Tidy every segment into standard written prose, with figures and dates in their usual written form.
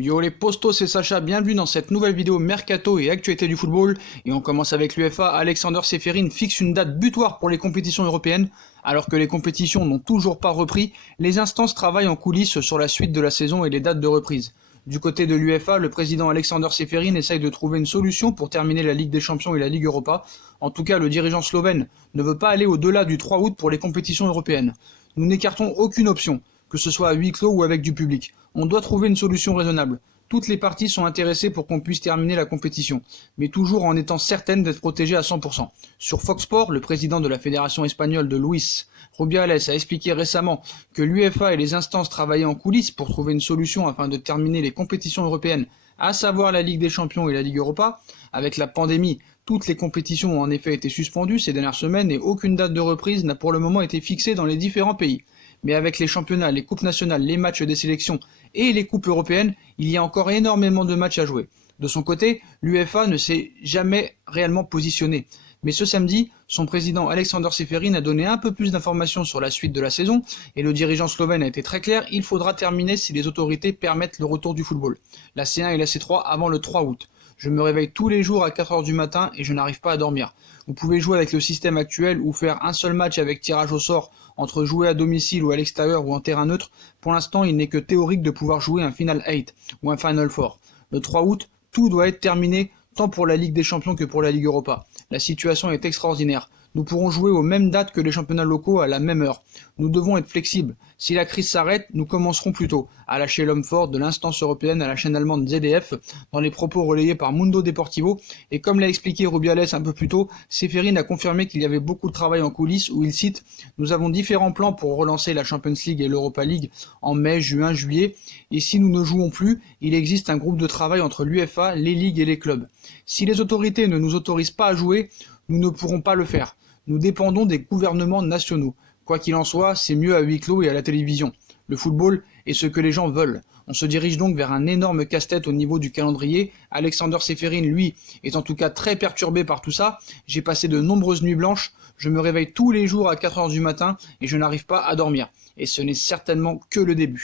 Yo les postos, c'est Sacha, bienvenue dans cette nouvelle vidéo Mercato et actualité du football. Et on commence avec l'UEFA. Alexander Ceferin fixe une date butoir pour les compétitions européennes. Alors que les compétitions n'ont toujours pas repris, les instances travaillent en coulisses sur la suite de la saison et les dates de reprise. Du côté de l'UEFA, le président Alexander Ceferin essaye de trouver une solution pour terminer la Ligue des Champions et la Ligue Europa. En tout cas, le dirigeant slovène ne veut pas aller au-delà du 3 août pour les compétitions européennes. Nous n'écartons aucune option, que ce soit à huis clos ou avec du public. On doit trouver une solution raisonnable. Toutes les parties sont intéressées pour qu'on puisse terminer la compétition, mais toujours en étant certaines d'être protégées à 100%. Sur Fox Sports, le président de la Fédération espagnole de Luis Rubiales a expliqué récemment que l'UEFA et les instances travaillaient en coulisses pour trouver une solution afin de terminer les compétitions européennes, à savoir la Ligue des Champions et la Ligue Europa. Avec la pandémie, toutes les compétitions ont en effet été suspendues ces dernières semaines et aucune date de reprise n'a pour le moment été fixée dans les différents pays. Mais avec les championnats, les coupes nationales, les matchs des sélections et les coupes européennes, il y a encore énormément de matchs à jouer. De son côté, l'UEFA ne s'est jamais réellement positionné. Mais ce samedi, son président Alexander Ceferin a donné un peu plus d'informations sur la suite de la saison et le dirigeant slovène a été très clair, il faudra terminer si les autorités permettent le retour du football. La C1 et la C3 avant le 3 août. Je me réveille tous les jours à 4h du matin et je n'arrive pas à dormir. Vous pouvez jouer avec le système actuel ou faire un seul match avec tirage au sort entre jouer à domicile ou à l'extérieur ou en terrain neutre. Pour l'instant, il n'est que théorique de pouvoir jouer un Final 8 ou un Final 4. Le 3 août, tout doit être terminé tant pour la Ligue des Champions que pour la Ligue Europa. La situation est extraordinaire. Nous pourrons jouer aux mêmes dates que les championnats locaux à la même heure. Nous devons être flexibles. Si la crise s'arrête, nous commencerons plus tôt, a lâché l'homme fort de l'instance européenne à la chaîne allemande ZDF, dans les propos relayés par Mundo Deportivo. Et comme l'a expliqué Rubiales un peu plus tôt, Ceferin a confirmé qu'il y avait beaucoup de travail en coulisses où il cite « Nous avons différents plans pour relancer la Champions League et l'Europa League en mai, juin, juillet. Et si nous ne jouons plus, il existe un groupe de travail entre l'UEFA, les ligues et les clubs. Si les autorités ne nous autorisent pas à jouer, nous ne pourrons pas le faire. Nous dépendons des gouvernements nationaux. Quoi qu'il en soit, c'est mieux à huis clos et à la télévision. Le football est ce que les gens veulent. On se dirige donc vers un énorme casse-tête au niveau du calendrier. Alexander Ceferin, lui, est en tout cas très perturbé par tout ça. J'ai passé de nombreuses nuits blanches. Je me réveille tous les jours à 4h du matin et je n'arrive pas à dormir. Et ce n'est certainement que le début.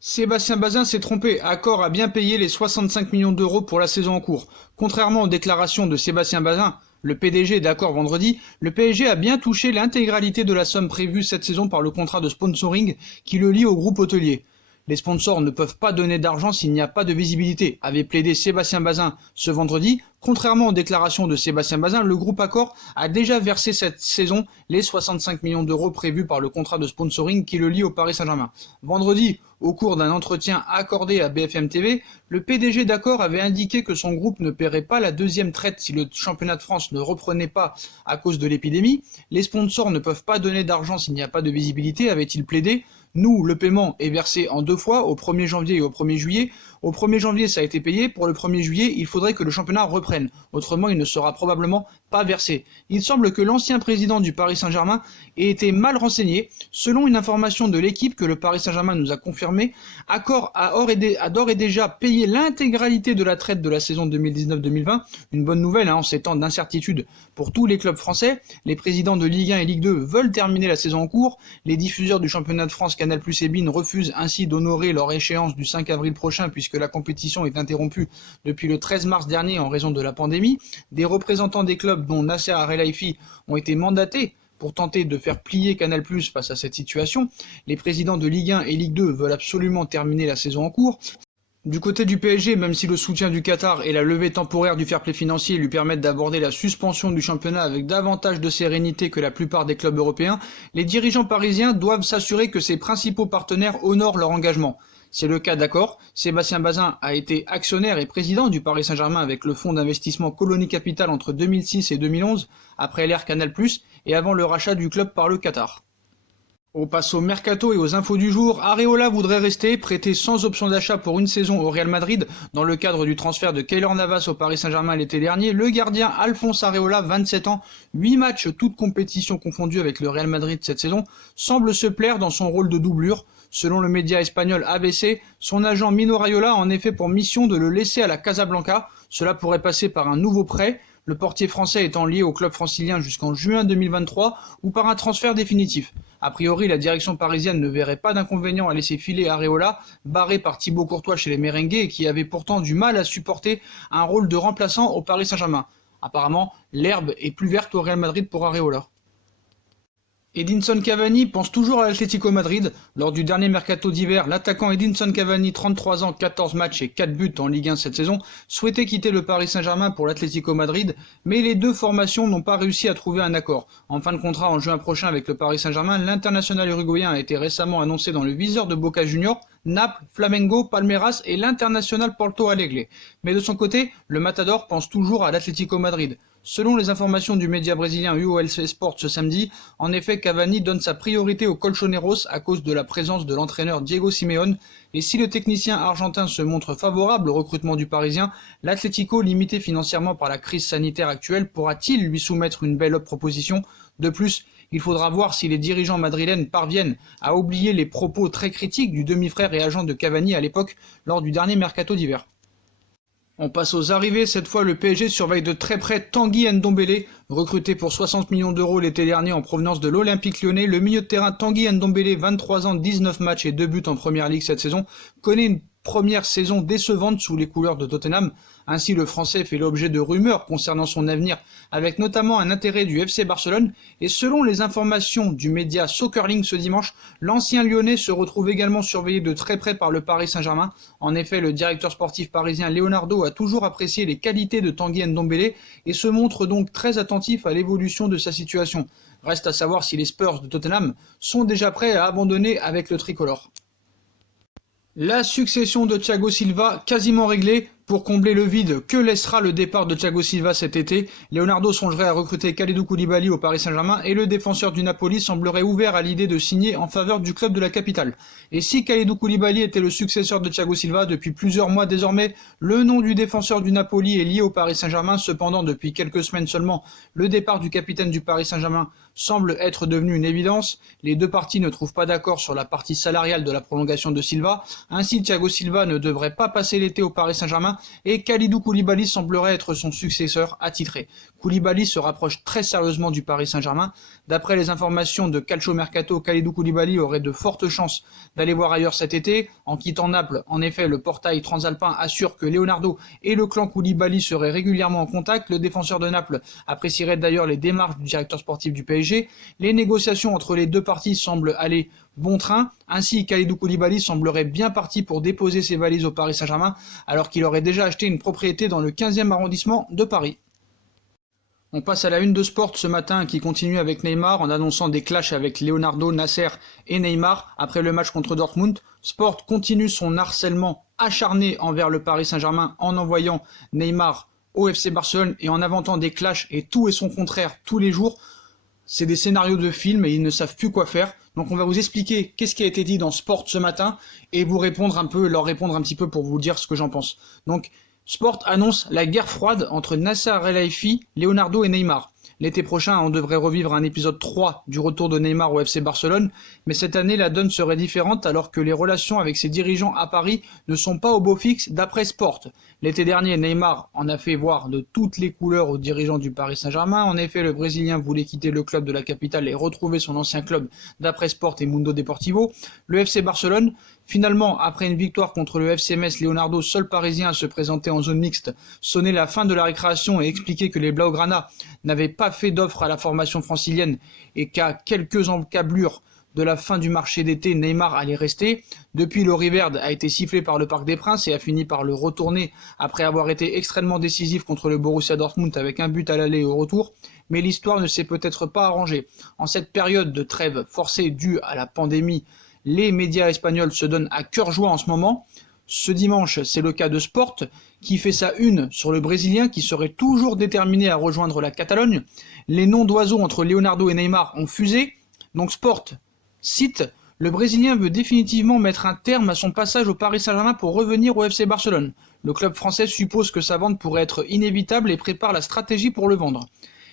Sébastien Bazin s'est trompé, Accor a bien payé les 65 millions d'euros pour la saison en cours. Contrairement aux déclarations de Sébastien Bazin, le PDG d'Accor vendredi, le PSG a bien touché l'intégralité de la somme prévue cette saison par le contrat de sponsoring qui le lie au groupe hôtelier. Les sponsors ne peuvent pas donner d'argent s'il n'y a pas de visibilité, avait plaidé Sébastien Bazin ce vendredi. Contrairement aux déclarations de Sébastien Bazin, le groupe Accor a déjà versé cette saison les 65 millions d'euros prévus par le contrat de sponsoring qui le lie au Paris Saint-Germain. Vendredi, au cours d'un entretien accordé à BFM TV, le PDG d'Accor avait indiqué que son groupe ne paierait pas la deuxième traite si le championnat de France ne reprenait pas à cause de l'épidémie. Les sponsors ne peuvent pas donner d'argent s'il n'y a pas de visibilité, avait-il plaidé. Nous, le paiement est versé en deux fois, au 1er janvier et au 1er juillet. Au 1er janvier, ça a été payé. Pour le 1er juillet, il faudrait que le championnat reprenne. Autrement, il ne sera probablement pas versé. Il semble que l'ancien président du Paris Saint-Germain ait été mal renseigné. Selon une information de l'équipe que le Paris Saint-Germain nous a confirmée, Accor a d'ores et déjà payé l'intégralité de la traite de la saison 2019-2020. Une bonne nouvelle en ces temps d'incertitude pour tous les clubs français. Les présidents de Ligue 1 et Ligue 2 veulent terminer la saison en cours. Les diffuseurs du championnat de France Canal+ et beIN refusent ainsi d'honorer leur échéance du 5 avril prochain puisque la compétition est interrompue depuis le 13 mars dernier en raison de la pandémie. Des représentants des clubs dont Nasser Al-Khelaifi ont été mandatés pour tenter de faire plier Canal+ face à cette situation. Les présidents de Ligue 1 et Ligue 2 veulent absolument terminer la saison en cours. Du côté du PSG, même si le soutien du Qatar et la levée temporaire du fair play financier lui permettent d'aborder la suspension du championnat avec davantage de sérénité que la plupart des clubs européens, les dirigeants parisiens doivent s'assurer que ses principaux partenaires honorent leur engagement. C'est le cas d'Accor. Sébastien Bazin a été actionnaire et président du Paris Saint-Germain avec le fonds d'investissement Colonie Capital entre 2006 et 2011, après l'ère Canal+, et avant le rachat du club par le Qatar. On passe au mercato et aux infos du jour. Areola voudrait rester, prêté sans option d'achat pour une saison au Real Madrid. Dans le cadre du transfert de Keylor Navas au Paris Saint-Germain l'été dernier, le gardien Alphonse Areola, 27 ans, 8 matchs toutes compétitions confondues avec le Real Madrid cette saison, semble se plaire dans son rôle de doublure. Selon le média espagnol ABC, son agent Mino Raiola a en effet pour mission de le laisser à la Casablanca. Cela pourrait passer par un nouveau prêt. le portier français étant lié au club francilien jusqu'en juin 2023 ou par un transfert définitif. A priori, la direction parisienne ne verrait pas d'inconvénient à laisser filer Areola, barré par Thibaut Courtois chez les Merengues et qui avait pourtant du mal à supporter un rôle de remplaçant au Paris Saint-Germain. Apparemment, l'herbe est plus verte au Real Madrid pour Areola. Edinson Cavani pense toujours à l'Atlético Madrid. Lors du dernier mercato d'hiver, l'attaquant Edinson Cavani, 33 ans, 14 matchs et 4 buts en Ligue 1 cette saison, souhaitait quitter le Paris Saint-Germain pour l'Atlético Madrid, mais les deux formations n'ont pas réussi à trouver un accord. En fin de contrat en juin prochain avec le Paris Saint-Germain, l'international uruguayen a été récemment annoncé dans le viseur de Boca Juniors, Naples, Flamengo, Palmeiras et l'international Porto Alegre. Mais de son côté, le Matador pense toujours à l'Atlético Madrid. Selon les informations du média brésilien UOL Sport ce samedi, en effet Cavani donne sa priorité aux Colchoneros à cause de la présence de l'entraîneur Diego Simeone, et si le technicien argentin se montre favorable au recrutement du Parisien, l'Atlético, limité financièrement par la crise sanitaire actuelle, pourra-t-il lui soumettre une belle proposition ? De plus, il faudra voir si les dirigeants madrilènes parviennent à oublier les propos très critiques du demi-frère et agent de Cavani à l'époque lors du dernier mercato d'hiver. On passe aux arrivées, cette fois le PSG surveille de très près Tanguy Ndombele, recruté pour 60 millions d'euros l'été dernier en provenance de l'Olympique Lyonnais. Le milieu de terrain Tanguy Ndombele, 23 ans, 19 matchs et 2 buts en première ligue cette saison, connaît une première saison décevante sous les couleurs de Tottenham. Ainsi, le Français fait l'objet de rumeurs concernant son avenir, avec notamment un intérêt du FC Barcelone. Et selon les informations du média Soccerling ce dimanche, l'ancien Lyonnais se retrouve également surveillé de très près par le Paris Saint-Germain. En effet, le directeur sportif parisien Leonardo a toujours apprécié les qualités de Tanguy Ndombele et se montre donc très attentif à l'évolution de sa situation. Reste à savoir si les Spurs de Tottenham sont déjà prêts à abandonner avec le tricolore. La succession de Thiago Silva quasiment réglée. Pour combler le vide que laissera le départ de Thiago Silva cet été, Leonardo songerait à recruter Kalidou Koulibaly au Paris Saint-Germain et le défenseur du Napoli semblerait ouvert à l'idée de signer en faveur du club de la capitale. Et si Kalidou Koulibaly était le successeur de Thiago Silva depuis plusieurs mois désormais, le nom du défenseur du Napoli est lié au Paris Saint-Germain. Cependant, depuis quelques semaines seulement, le départ du capitaine du Paris Saint-Germain semble être devenu une évidence. Les deux parties ne trouvent pas d'accord sur la partie salariale de la prolongation de Silva. Ainsi, Thiago Silva ne devrait pas passer l'été au Paris Saint-Germain et Kalidou Koulibaly semblerait être son successeur attitré. Koulibaly se rapproche très sérieusement du Paris Saint-Germain. D'après les informations de Calcio Mercato, Kalidou Koulibaly aurait de fortes chances d'aller voir ailleurs cet été. En quittant Naples, en effet, le portail transalpin assure que Leonardo et le clan Koulibaly seraient régulièrement en contact. Le défenseur de Naples apprécierait d'ailleurs les démarches du directeur sportif du PSG. Les négociations entre les deux parties semblent aller bon train. Ainsi, Kalidou Koulibaly semblerait bien parti pour déposer ses valises au Paris Saint-Germain, alors qu'il aurait déjà acheté une propriété dans le 15e arrondissement de Paris. On passe à la une de Sport ce matin qui continue avec Neymar en annonçant des clashs avec Leonardo, Nasser et Neymar après le match contre Dortmund. Sport continue son harcèlement acharné envers le Paris Saint-Germain en envoyant Neymar au FC Barcelone et en inventant des clashs et tout et son contraire tous les jours. C'est des scénarios de films et ils ne savent plus quoi faire. Donc on va vous expliquer qu'est-ce qui a été dit dans Sport ce matin et leur répondre un petit peu pour vous dire ce que j'en pense. Donc Sport annonce la guerre froide entre Nasser El-Khelaifi, Leonardo et Neymar. L'été prochain, on devrait revivre un épisode 3 du retour de Neymar au FC Barcelone, mais cette année, la donne serait différente alors que les relations avec ses dirigeants à Paris ne sont pas au beau fixe d'après Sport. L'été dernier, Neymar en a fait voir de toutes les couleurs aux dirigeants du Paris Saint-Germain. En effet, le Brésilien voulait quitter le club de la capitale et retrouver son ancien club d'après Sport et Mundo Deportivo. Le FC Barcelone, finalement, après une victoire contre le FC Metz, Leonardo, seul parisien à se présenter en zone mixte, sonnait la fin de la récréation et expliquait que les Blaugrana n'avaient pas fait d'offre à la formation francilienne et qu'à quelques encablures de la fin du marché d'été, Neymar allait rester. Depuis, le Riverde a été sifflé par le Parc des Princes et a fini par le retourner après avoir été extrêmement décisif contre le Borussia Dortmund avec un but à l'aller et au retour. Mais l'histoire ne s'est peut-être pas arrangée. En cette période de trêve forcée due à la pandémie, les médias espagnols se donnent à cœur joie en ce moment. Ce dimanche, c'est le cas de Sport qui fait sa une sur le Brésilien qui serait toujours déterminé à rejoindre la Catalogne. Les noms d'oiseaux entre Leonardo et Neymar ont fusé. Donc Sport cite « Le Brésilien veut définitivement mettre un terme à son passage au Paris Saint-Germain pour revenir au FC Barcelone. Le club français suppose que sa vente pourrait être inévitable et prépare la stratégie pour le vendre. »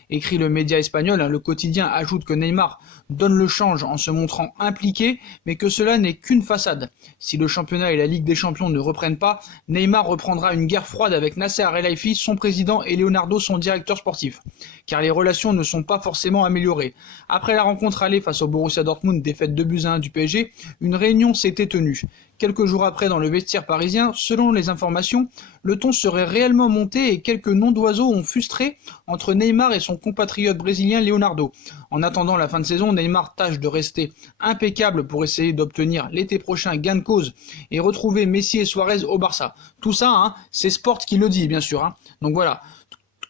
écrit le média espagnol. Le quotidien ajoute que Neymar donne le change en se montrant impliqué, mais que cela n'est qu'une façade. Si le championnat et la Ligue des Champions ne reprennent pas, Neymar reprendra une guerre froide avec Nasser El-Khelaifi, son président, et Leonardo, son directeur sportif, car les relations ne sont pas forcément améliorées. Après la rencontre aller face au Borussia Dortmund, défaite 2-1 du PSG, une réunion s'était tenue. Quelques jours après, dans le vestiaire parisien, selon les informations, le ton serait réellement monté et quelques noms d'oiseaux ont fustré entre Neymar et son compatriote brésilien Leonardo. En attendant la fin de saison, Neymar tâche de rester impeccable pour essayer d'obtenir l'été prochain gain de cause et retrouver Messi et Suarez au Barça. Tout ça, c'est Sport qui le dit, bien sûr. Donc voilà,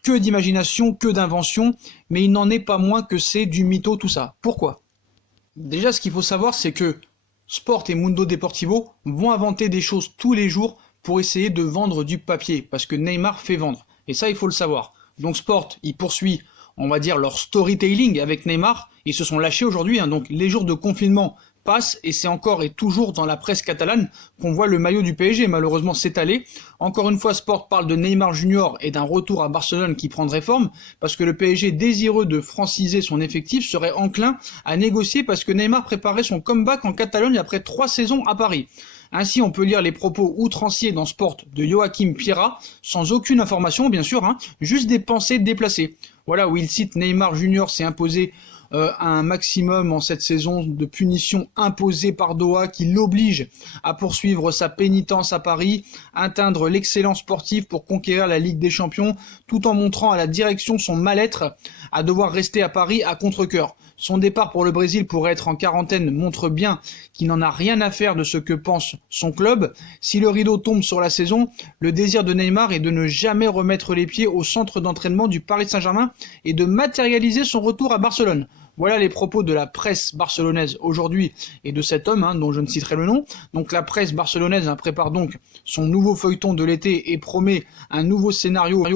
que d'imagination, que d'invention, mais il n'en est pas moins que c'est du mytho tout ça. Pourquoi ? Déjà, ce qu'il faut savoir, c'est que Sport et Mundo Deportivo vont inventer des choses tous les jours pour essayer de vendre du papier, parce que Neymar fait vendre. Et ça, il faut le savoir. Donc Sport, il poursuit, on va dire, leur storytelling avec Neymar. Ils se sont lâchés aujourd'hui, donc les jours de confinement passent et c'est encore et toujours dans la presse catalane qu'on voit le maillot du PSG malheureusement s'étaler. Encore une fois, Sport parle de Neymar Junior et d'un retour à Barcelone qui prendrait forme parce que le PSG, désireux de franciser son effectif, serait enclin à négocier parce que Neymar préparait son comeback en Catalogne après 3 saisons à Paris. Ainsi, on peut lire les propos outranciers dans Sport de Joachim Pira, sans aucune information bien sûr, juste des pensées déplacées. Voilà où il cite Neymar Junior s'est imposé un maximum en cette saison de punitions imposées par Doha qui l'oblige à poursuivre sa pénitence à Paris, atteindre l'excellence sportive pour conquérir la Ligue des Champions, tout en montrant à la direction son mal-être à devoir rester à Paris à contre-cœur. Son départ pour le Brésil pour être en quarantaine montre bien qu'il n'en a rien à faire de ce que pense son club. Si le rideau tombe sur la saison, le désir de Neymar est de ne jamais remettre les pieds au centre d'entraînement du Paris Saint-Germain et de matérialiser son retour à Barcelone. Voilà les propos de la presse barcelonaise aujourd'hui et de cet homme dont je ne citerai le nom. Donc la presse barcelonaise prépare donc son nouveau feuilleton de l'été et promet un nouveau scénario.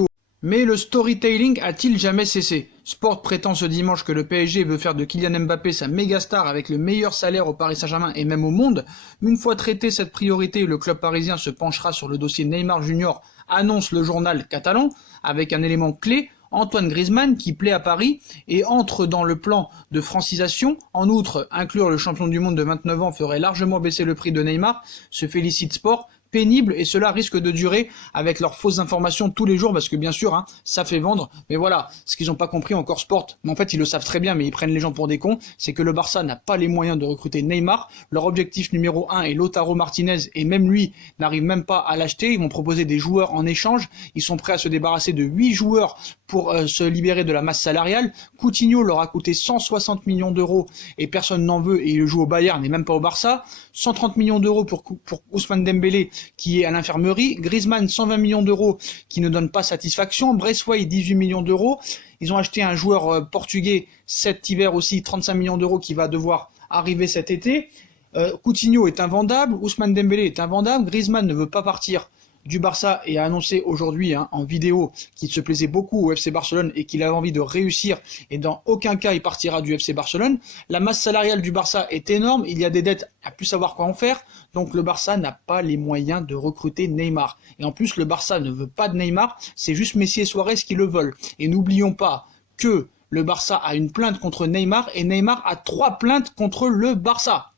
Mais le storytelling a-t-il jamais cessé ? Sport prétend ce dimanche que le PSG veut faire de Kylian Mbappé sa méga star avec le meilleur salaire au Paris Saint-Germain et même au monde. Une fois traité cette priorité, le club parisien se penchera sur le dossier Neymar Junior, annonce le journal catalan, avec un élément clé, Antoine Griezmann qui plaît à Paris et entre dans le plan de francisation. En outre, inclure le champion du monde de 29 ans ferait largement baisser le prix de Neymar, se félicite Sport. Pénible et cela risque de durer avec leurs fausses informations tous les jours parce que bien sûr ça fait vendre, mais voilà, ce qu'ils n'ont pas compris encore Sport, mais en fait ils le savent très bien mais ils prennent les gens pour des cons, c'est que le Barça n'a pas les moyens de recruter Neymar, leur objectif numéro 1 est Lautaro Martinez et même lui n'arrive même pas à l'acheter, ils vont proposer des joueurs en échange, ils sont prêts à se débarrasser de 8 joueurs pour se libérer de la masse salariale. Coutinho leur a coûté 160 millions d'euros et personne n'en veut et il joue au Bayern et même pas au Barça, 130 millions d'euros pour Ousmane Dembélé qui est à l'infirmerie, Griezmann 120 millions d'euros qui ne donne pas satisfaction, Braithwaite 18 millions d'euros, ils ont acheté un joueur portugais cet hiver aussi 35 millions d'euros qui va devoir arriver cet été, Coutinho est invendable, Ousmane Dembélé est invendable, Griezmann ne veut pas partir du Barça et a annoncé aujourd'hui en vidéo qu'il se plaisait beaucoup au FC Barcelone et qu'il avait envie de réussir et dans aucun cas il partira du FC Barcelone. La masse salariale du Barça est énorme, il y a des dettes à plus savoir quoi en faire, donc le Barça n'a pas les moyens de recruter Neymar. Et en plus le Barça ne veut pas de Neymar, c'est juste Messi et Suarez qui le veulent. Et n'oublions pas que le Barça a une plainte contre Neymar et Neymar a 3 plaintes contre le Barça.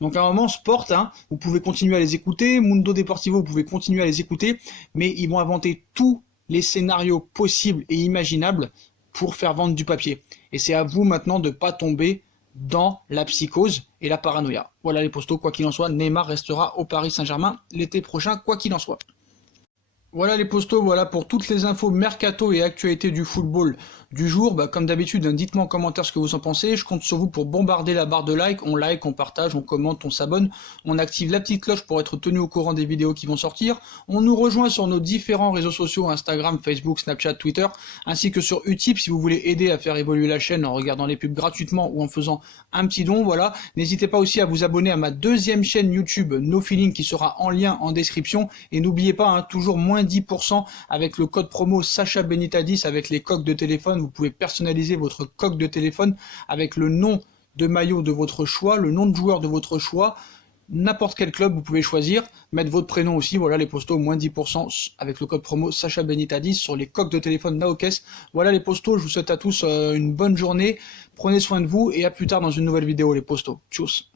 Donc à un moment, Sport, vous pouvez continuer à les écouter, Mundo Deportivo, vous pouvez continuer à les écouter, mais ils vont inventer tous les scénarios possibles et imaginables pour faire vendre du papier. Et c'est à vous maintenant de ne pas tomber dans la psychose et la paranoïa. Voilà les postos, quoi qu'il en soit, Neymar restera au Paris Saint-Germain l'été prochain, quoi qu'il en soit. Voilà les postos, voilà pour toutes les infos mercato et actualités du football du jour. Comme d'habitude, dites-moi en commentaire ce que vous en pensez. Je compte sur vous pour bombarder la barre de like, on partage, on commente, on s'abonne. On active la petite cloche pour être tenu au courant des vidéos qui vont sortir. On nous rejoint sur nos différents réseaux sociaux, Instagram, Facebook, Snapchat, Twitter, ainsi que sur Utip si vous voulez aider à faire évoluer la chaîne en regardant les pubs gratuitement ou en faisant un petit don. Voilà. N'hésitez pas aussi à vous abonner à ma deuxième chaîne YouTube, No Feeling, qui sera en lien en description. Et n'oubliez pas, toujours moins 10% avec le code promo Sacha Benita 10 avec les coques de téléphone. Vous pouvez personnaliser votre coque de téléphone avec le nom de maillot de votre choix, le nom de joueur de votre choix, n'importe quel club, vous pouvez choisir, mettre votre prénom aussi, voilà les postos, moins 10% avec le code promo Sacha Benita 10 sur les coques de téléphone Naokes. Voilà les postos, je vous souhaite à tous une bonne journée, prenez soin de vous et à plus tard dans une nouvelle vidéo les postos. Tchuss.